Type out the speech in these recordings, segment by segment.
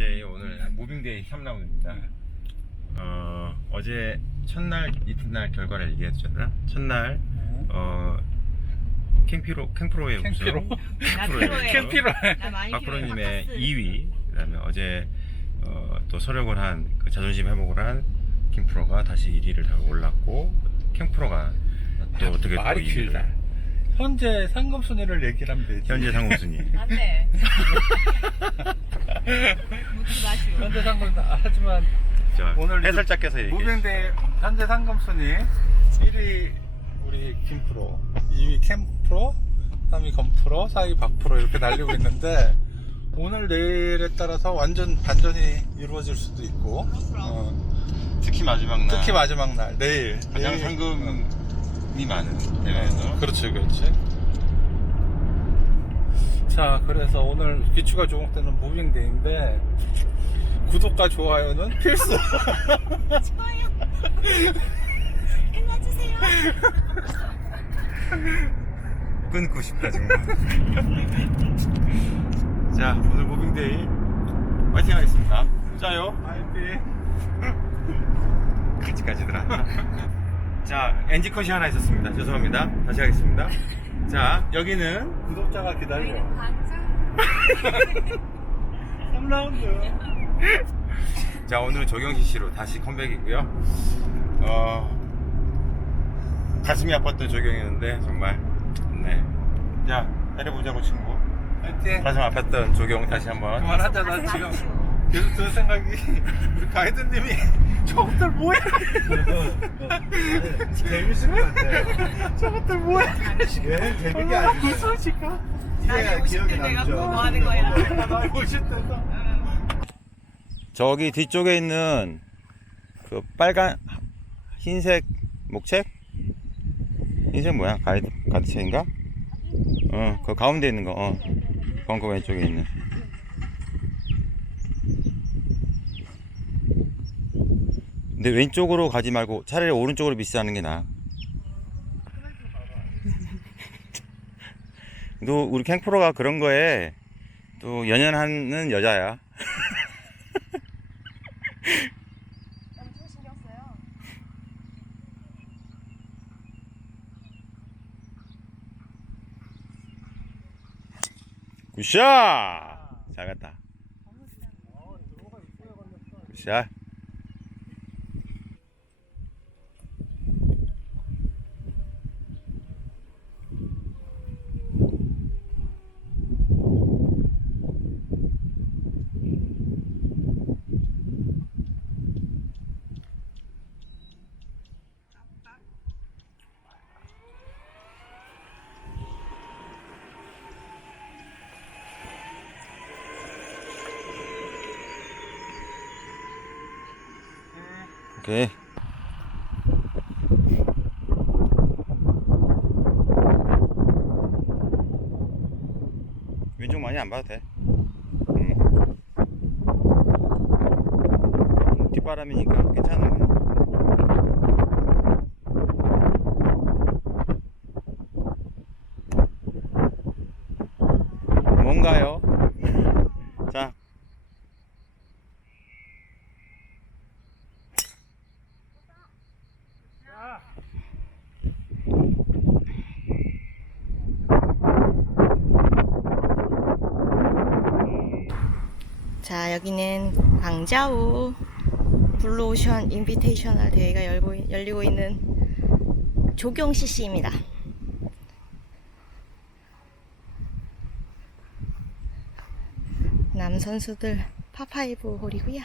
이제 오늘 무빙데이 3라운드입니다. 어, 어제 첫날, 이튿날 결과를 얘기해줬잖아. 첫날, 어, 캠피로, 캠프로에 우승. 우승. 캠피로 나 많이 박프로님의 필요해. 2위, 그 다음에 어제 어, 또 서력을 한, 그 자존심 회복을 한 김프로가 다시 1위를 다 올랐고, 캠프로가 또 어떻게 또 말이 2위를. 길다. 현재 상금 순위를 얘기를 하면 되지. 현재 상우순위. 안 돼. 묻지 마시오. 현재 상금 아, 하지만 자, 오늘 해설자께서 얘기해. 무빙대 현재 상금 순위 1위 우리 김 프로, 2위 캠 프로, 3위 검 프로, 4위 박 프로 이렇게 달리고 있는데 오늘 내일에 따라서 완전 반전이 이루어질 수도 있고 어, 특히 마지막 날. 특히 마지막 날 내일 가장 내일, 상금이 많은 대회에서. 그렇지, 그렇지. 자, 그래서 오늘 기추가 조공 때는 무빙데이인데 구독과 좋아요는 필수. 좋아요. 끝나주세요. 끊고 싶다 정말. 자 오늘 무빙데이 화이팅 하겠습니다. 짜요. 파이팅. 까지까지더라. 자 NG 컷이 하나 있었습니다. 죄송합니다. 다시 하겠습니다. 자 여기는 구독자가 기다려. 광장. 3라운드. 자 오늘은 조경시 씨로 다시 컴백이고요. 어 가슴이 아팠던 조경이었는데 정말 네. 자 때려보자고 친구. 파이팅. 가슴 아팠던 조경 다시 한번. 그만하자, 나 지금. 계속 드 생각이 우리 가이드님이 저것들 뭐야? 재밌을 것 같아. 저것들 뭐야? 얘는 재밌게 안 줬어. 무서우실까? 나이 50대 내가 뭐 하는 거야? 나 50대에서 저기 뒤쪽에 있는 그 빨간 흰색 목책? 흰색 뭐야? 가이드 가드책인가? 어, 그 가운데 있는 거. 어. 벙커 왼쪽에 있는. 근데 왼쪽으로 가지 말고 차라리 오른쪽으로 미스하는 게 나아. 또 우리 캥프로가 그런 거에 또 연연하는 여자야. 엄청 신경 써요. 굿샷! 잘 갔다. 굿샷. 오케이. 왼쪽 많이 안 봐도 돼. 음. 뒷바람이니까 괜찮은 거야. 뭔가요? 자, 자, 여기는 광자우 블루오션 인비테이셔널 대회가 열고, 열리고 있는 조경 CC입니다. 남 선수들 파파이브 홀이고요.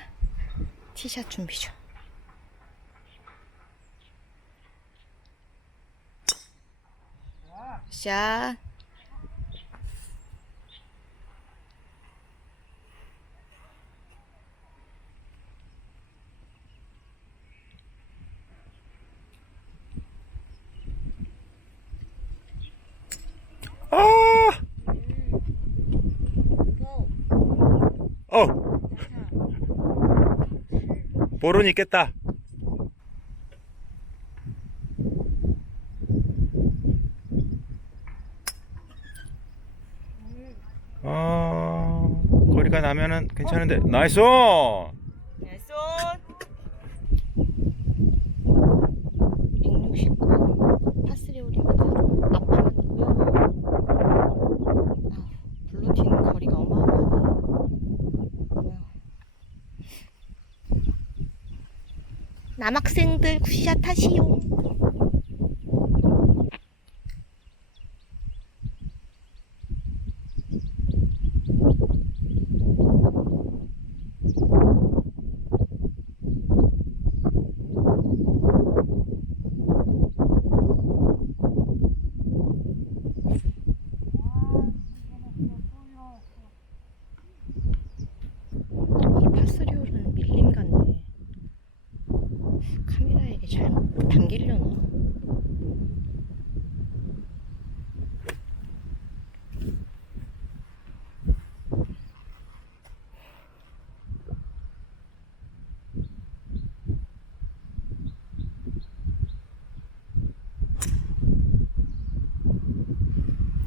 티샷 준비 중. 샷. 아! 어! 볼은 있겠다. 아, 거리 거리가 나면은 괜찮은데 나이스 169 파스리 홀입니다 앞으로는요 아, 블루틴 거리가 어마어마하네 남학생들 굿샷 하시오 이 파스리 홀은 밀림 같네 카메라에 이게 잘 담기려나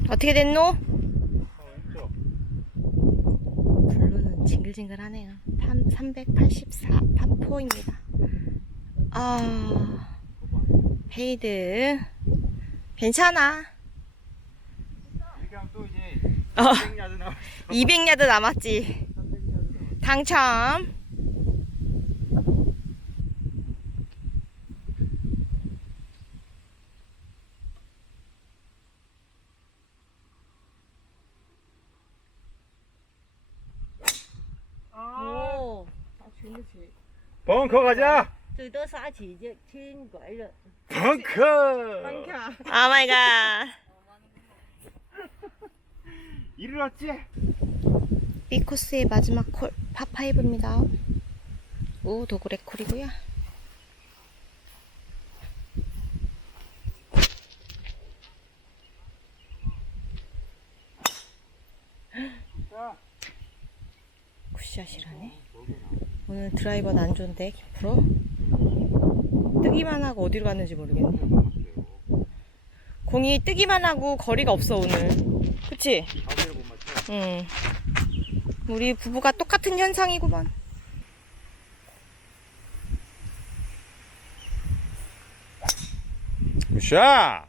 어떻게 됐노? 블루는 징글징글하네요. 384 파포입니다. 아, 헤이드. 괜찮아. 어, 200야드 남았지. 당첨. 오, 벙커 가자 最多撒起就轻拐了。 벙커 오 마이 갓. 이리 왔지 B 코스의 마지막 콜 파파이브입니다. 오 도그레 콜이고요. 굿샷이라네. 오늘 드라이버는 안 좋은데 프로 뜨기만 하고 어디로 갔는지 모르겠네. 공이 뜨기만 하고 거리가 없어 오늘. 그치? 응. 우리 부부가 똑같은 현상이구만. 굿샷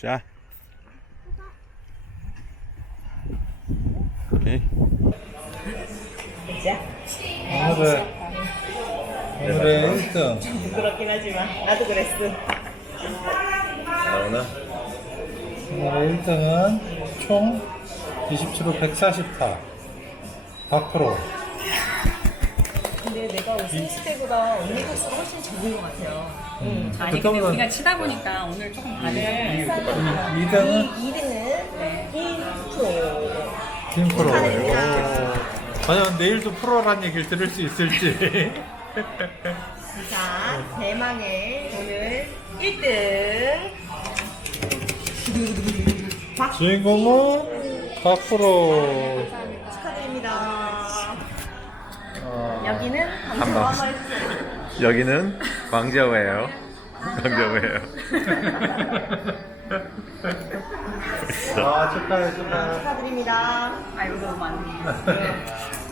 샷 오케이 오늘의 오늘의 1등 부끄럽긴 하지만 나도 그랬어. 나오나? 오늘의 1등은 총 27호 140타 박프로 근데 내가 우승 때보다 언니 코스가 훨씬 적은 것 같아요. 음, 아니 근데 우리가 치다 보니까 오늘 조금 다들 2등은 2등은 1프로. 김프로. 과연 내일도 프로란 얘기를 들을 수 있을지. 자, 대망의 오늘 1등. 주인공은 박프로 한 번. 여기는 광저우예요. 광저우예요. 축하해 축하해 축하드립니다. 아이고 너무 많네.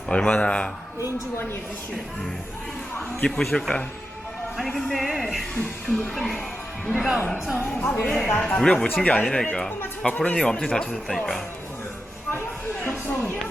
얼마나 개인 직원이 해주시오. 기쁘실까? 아니 근데 우리가 엄청 아, 왜? 나, 나. 우리가 못 친 게 아니라니까. 박프로님이 엄청 잘 쳤었다니까. 그렇죠.